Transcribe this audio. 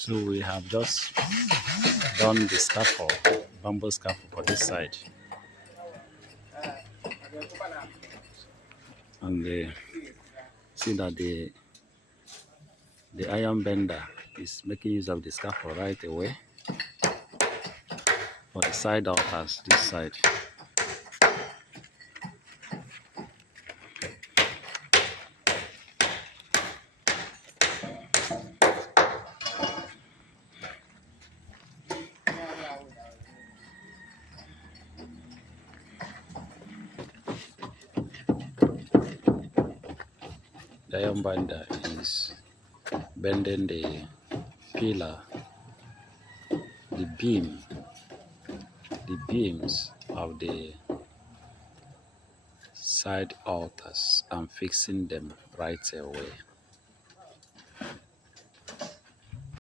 So we have just done the scaffold, bamboo scaffold for this side, and see that the iron bender is making use of the scaffold right away for the side altars this side. The iron bender is bending the pillar, the beams of the side altars and fixing them right away.